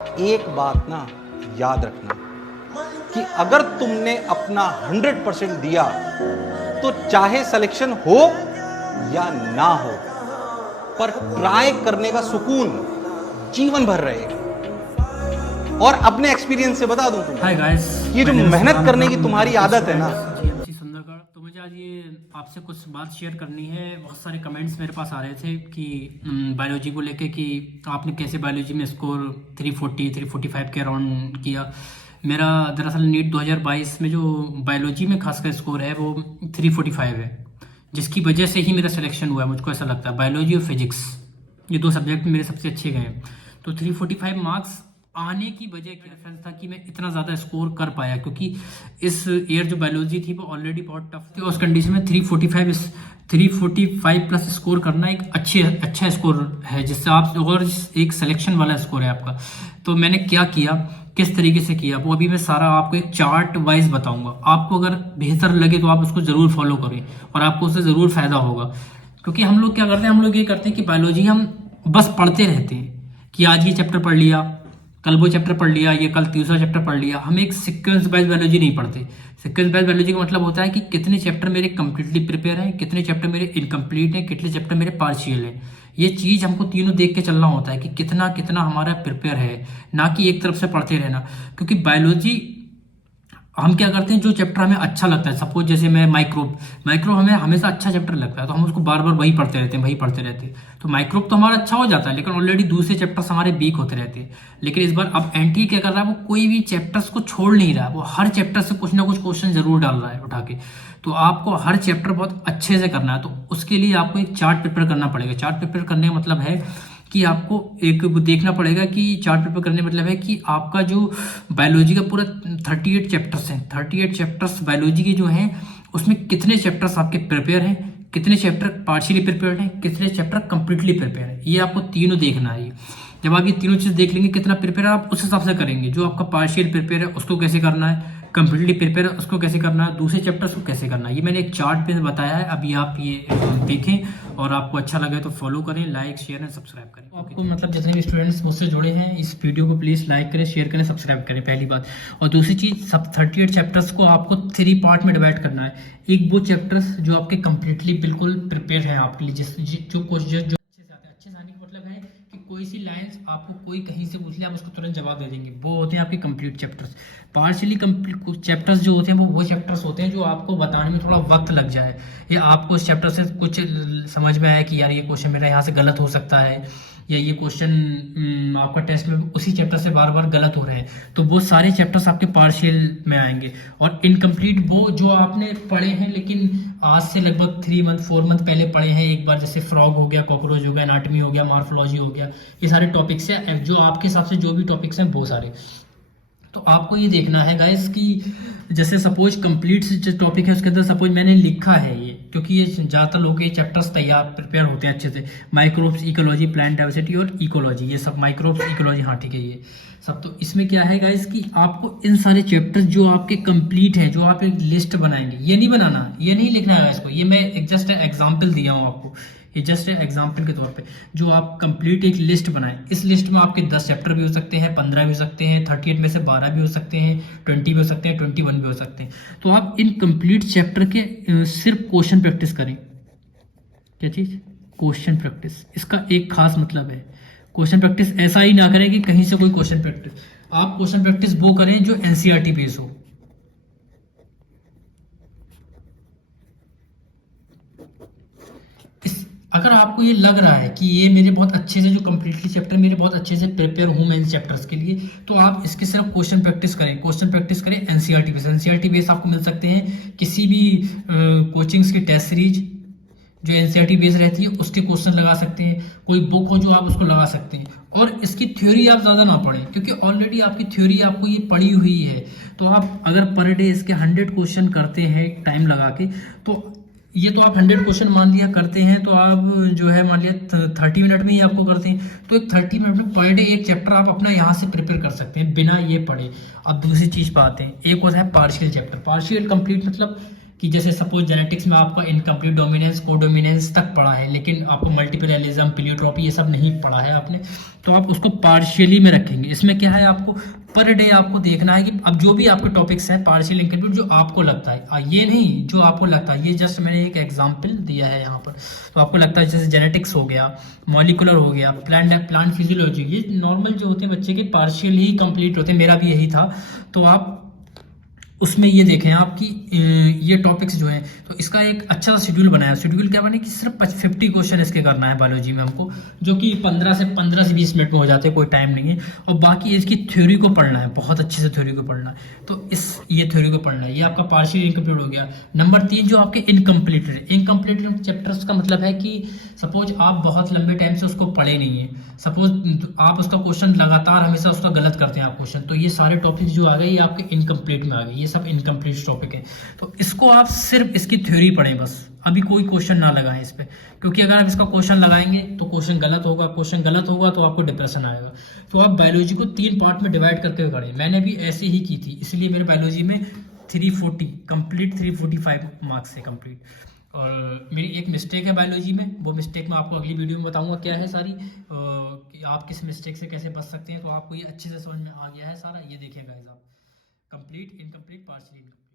एक बात ना याद रखना कि अगर तुमने अपना 100% दिया तो चाहे सिलेक्शन हो या ना हो, पर ट्राई करने का सुकून जीवन भर रहेगा। और अपने एक्सपीरियंस से बता दूं तुम्हें, हाय गाइस, ये जो मेहनत करने की तुम्हारी आदत है ना, जीएमसी सुंदरगढ़। तो मुझे आज ये आपसे कुछ बात शेयर करनी है। बहुत सारे कमेंट्स मेरे पास आ रहे थे कि बायोलॉजी को लेके कि आपने कैसे बायोलॉजी में स्कोर 340 345 के अराउंड किया। मेरा दरअसल नीट 2022 में जो बायोलॉजी में खासकर स्कोर है वो 345 है, जिसकी वजह से ही मेरा सिलेक्शन हुआ है। मुझको ऐसा लगता है बायोलॉजी और फिजिक्स ये दो सब्जेक्ट मेरे सबसे अच्छे गए हैं। तो 345 मार्क्स आने की वजह क्या रेफरेंस था कि मैं इतना ज़्यादा स्कोर कर पाया, क्योंकि इस ईयर जो बायोलॉजी थी वो ऑलरेडी बहुत टफ थी। उस कंडीशन में 345 प्लस स्कोर करना एक अच्छा स्कोर है, जिससे आप और एक सिलेक्शन वाला स्कोर है आपका। तो मैंने क्या किया, किस तरीके से किया, वो अभी मैं सारा आपको एक चार्ट वाइज बताऊंगा। आपको अगर बेहतर लगे तो आप उसको ज़रूर फॉलो करें और आपको उससे ज़रूर फायदा होगा। क्योंकि हम लोग क्या करते हैं, हम लोग ये करते हैं कि बायोलॉजी हम बस पढ़ते रहते हैं कि आज ये चैप्टर पढ़ लिया, कल वो चैप्टर पढ़ लिया, ये कल तीसरा चैप्टर पढ़ लिया। हम एक सीक्वेंस वाइज बायोलॉजी नहीं पढ़ते। सीक्वेंस वाइज बायोलॉजी का मतलब होता है कि कितने चैप्टर मेरे कंप्लीटली प्रिपेयर हैं, कितने चैप्टर मेरे इनकम्प्लीट हैं, कितने चैप्टर मेरे पार्शियल हैं। ये चीज़ हमको तीनों देख के चलना होता है कि कितना कितना हमारा प्रिपेयर है, ना कि एक तरफ से पढ़ते रहना। क्योंकि बायोलॉजी हम क्या करते हैं, जो चैप्टर हमें अच्छा लगता है, सपोज जैसे मैं माइक्रो हमें हमेशा अच्छा चैप्टर लगता है, तो हम उसको बार बार वही पढ़ते रहते हैं। तो माइक्रोब तो हमारा अच्छा हो जाता है, लेकिन ऑलरेडी दूसरे चैप्टर्स हमारे वीक होते रहते हैं। लेकिन इस बार अब एनटी क्या कर रहा है, वो कोई भी चैप्टर्स को छोड़ नहीं रहा है, वो हर चैप्टर से कुछ ना कुछ क्वेश्चन जरूर डाल रहा है उठा के। तो आपको हर चैप्टर बहुत अच्छे से करना है। तो उसके लिए आपको एक चार्ट प्रिपेयर करना पड़ेगा। चार्ट प्रिपेयर करने का मतलब है कि आपको एक देखना पड़ेगा कि चार्ट पेपर करने मतलब है कि आपका जो बायोलॉजी का पूरा 38 चैप्टर्स हैं, 38 चैप्टर्स बायोलॉजी के जो हैं, उसमें कितने चैप्टर्स आपके प्रिपेयर हैं, कितने चैप्टर पार्शियली प्रिपेयर्ड हैं, कितने चैप्टर कंप्लीटली प्रिपेयर है। ये आपको तीनों देखना है। जब आप ये तीनों चीज़ देख लेंगे कितना प्रिपेयर है, आप उस हिसाब से करेंगे। जो आपका पार्शियल प्रिपेयर है उसको कैसे करना है, कंप्लीटली प्रिपेयर है उसको कैसे करना है, दूसरे चैप्टर्स को कैसे करना है, ये मैंने एक चार्ट पे बताया है। अभी आप ये देखें और आपको अच्छा लगे तो फॉलो करें, लाइक शेयर एंड सब्सक्राइब करें। आपको मतलब जितने भी स्टूडेंट्स मुझसे जुड़े हैं, इस वीडियो को प्लीज़ लाइक करें, शेयर करें, सब्सक्राइब करें, पहली बात। और दूसरी चीज़, सब 38 चैप्टर्स को आपको 3 पार्ट में डिवाइड करना है। एक वो चैप्टर्स जो आपके कंप्लीटली बिल्कुल प्रिपेयर है आपके लिए, जो क्वेश्चन अच्छे से आने का मतलब है कि कोई सी लाइंस आपको कोई कहीं से पूछ ले आप उसको तुरंत जवाब दे देंगे, वो होते हैं आपके complete chapters. Partially complete chapters जो होते हैं वो चैप्टर्स होते हैं जो आपको बताने में थोड़ा वक्त लग जाए, या आपको उस चैप्टर से कुछ समझ में आया कि यार ये क्वेश्चन मेरा यहाँ से गलत हो सकता है, या ये क्वेश्चन आपका टेस्ट में उसी चैप्टर से बार बार गलत हो रहे हैं, तो वो सारे चैप्टर्स आपके पार्शियल में आएंगे। और इनकम्प्लीट वो जो आपने पढ़े हैं लेकिन आज से लगभग 4 मंथ पहले पढ़े हैं एक बार, जैसे फ्रॉग हो गया, कॉकरोच हो गया, एनाटॉमी हो गया, मॉर्फोलॉजी हो गया, ये सारे टॉपिक्स हैं जो आपके हिसाब से जो भी टॉपिक्स हैं वो सारे। तो आपको ये देखना है गाइस कि जैसे सपोज कंप्लीट जो टॉपिक है उसके अंदर सपोज मैंने लिखा है ये, क्योंकि ये ज़्यादातर लोगों के चैप्टर्स तैयार प्रिपेयर होते हैं अच्छे से, माइक्रोब्स, इकोलॉजी, प्लांट डाइवर्सिटी और इकोलॉजी, ये सब माइक्रोब्स, इकोलॉजी, हाँ ठीक है ये सब। तो इसमें क्या है गाइस कि आपको इन सारे चैप्टर्स जो आपके कंप्लीट हैं, जो आप एक लिस्ट बनाएंगे, ये नहीं बनाना, ये नहीं लिखना है इसको, ये मैं जस्ट एग्जाम्पल दिया हूँ आपको, ये जस्ट एग्जाम्पल के तौर पे। जो आप कंप्लीट एक लिस्ट बनाएं, इस लिस्ट में आपके 10 चैप्टर भी हो सकते हैं, 15 भी हो सकते हैं, 38 में से 12 भी हो सकते हैं, 20 भी हो सकते हैं, 21 भी हो सकते हैं। तो आप इन कंप्लीट चैप्टर के सिर्फ क्वेश्चन प्रैक्टिस करें। क्या चीज़? Question practice. इसका एक खास मतलब है, क्वेश्चन प्रैक्टिस ऐसा ही ना करें कि कहीं से कोई क्वेश्चन प्रैक्टिस, आप क्वेश्चन प्रैक्टिस वो करें जो एनसीईआरटी बेस हो। अगर आपको ये लग रहा है कि ये मेरे बहुत अच्छे से जो कंप्लीटली चैप्टर मेरे बहुत अच्छे से प्रिपेयर हूँ मैं इन चैप्टर्स के लिए, तो आप इसके सिर्फ क्वेश्चन प्रैक्टिस करें एनसीईआरटी बेस। एनसीईआरटी बेस आपको मिल सकते हैं किसी भी कोचिंग्स की टेस्ट सीरीज जो एनसीईआरटी बेस रहती है उसके क्वेश्चन लगा सकते हैं, कोई बुक हो जो आप उसको लगा सकते हैं। और इसकी थ्योरी आप ज़्यादा ना पढ़ें, क्योंकि ऑलरेडी आपकी थ्योरी आपको ये पढ़ी हुई है। तो आप अगर पर डे इसके 100 क्वेश्चन करते हैं टाइम लगा के, तो ये तो आप 100 क्वेश्चन मान लिया करते हैं, तो आप जो है मान लिया 30 मिनट में ही आपको करते हैं, तो एक 30 मिनट में पर डे एक चैप्टर आप अपना यहाँ से प्रिपेयर कर सकते हैं बिना ये पढ़े। अब दूसरी चीज़ पे आते हैं, एक होता है पार्शियल चैप्टर। पार्शियल कंप्लीट मतलब कि जैसे सपोज जेनेटिक्स में आपका इनकम्प्लीट डोमिनेंस कोडोमिनेंस तक पढ़ा है, लेकिन आपको मल्टीपल एलिज्म प्लियोट्रॉपी ये सब नहीं पढ़ा है आपने, तो आप उसको पार्शियली में रखेंगे। इसमें क्या है, आपको पर डे आपको देखना है कि अब जो भी आपके टॉपिक्स हैं पार्शियल इनकम्प्लीट जो आपको लगता है, ये नहीं जो आपको लगता है, ये जस्ट मैंने एक एग्जाम्पल दिया है यहाँ पर। तो आपको लगता है जैसे जेनेटिक्स हो गया, मॉलिकुलर हो गया, प्लांट फिजियोलॉजी, ये नॉर्मल जो होते हैं बच्चे के पार्शियल ही कंप्लीट होते हैं, मेरा भी यही था। तो आप उसमें ये देखें आपकी ये टॉपिक्स जो हैं, तो इसका एक अच्छा सा शेड्यूल बनाया। शेड्यूल क्या बने कि सिर्फ 50 क्वेश्चन इसके करना है बायोलॉजी में हमको, जो कि 15 से 20 मिनट में हो जाते हैं, कोई टाइम नहीं है। और बाकी इसकी थ्योरी को पढ़ना है, बहुत अच्छे से थ्योरी को पढ़ना है। तो ये थ्योरी को पढ़ना है, ये आपका पार्शियल इनकम्प्लीट हो गया। नंबर 3 जो आपके इनकम्प्लीटेड है, इनकम्प्लीटेड चैप्टर्स का मतलब है कि सपोज आप बहुत लंबे टाइम से उसको पढ़े नहीं है, सपोज आप उसका क्वेश्चन लगातार हमेशा उसका गलत करते हैं आप क्वेश्चन, तो ये सारे टॉपिक्स जो आ गए ये आपके इनकम्प्लीट में आ गए, ये सब इनकम्प्लीट टॉपिक है। तो इसको आप सिर्फ इसकी थ्योरी पढ़ें बस, अभी कोई क्वेश्चन ना लगाएं इस पे, क्योंकि अगर आप इसका क्वेश्चन लगाएंगे तो क्वेश्चन गलत होगा, क्वेश्चन गलत होगा तो आपको डिप्रेशन आएगा। तो आप बायोलॉजी को 3 पार्ट में डिवाइड करके हुए करें, मैंने भी ऐसे ही की थी, इसलिए मेरे बायोलॉजी में 340 कंप्लीट 345 मार्क्स है कंप्लीट। और मेरी एक मिस्टेक है बायोलॉजी में, वो मिस्टेक मैं आपको अगली वीडियो में बताऊंगा क्या है सारी, कि आप किस मिस्टेक से कैसे बच सकते हैं। तो आपको ये अच्छे से समझ में आ गया है सारा, ये देखिएगा आप कंप्लीट इनकम्प्लीट पार्शियल इनकम्प्लीट।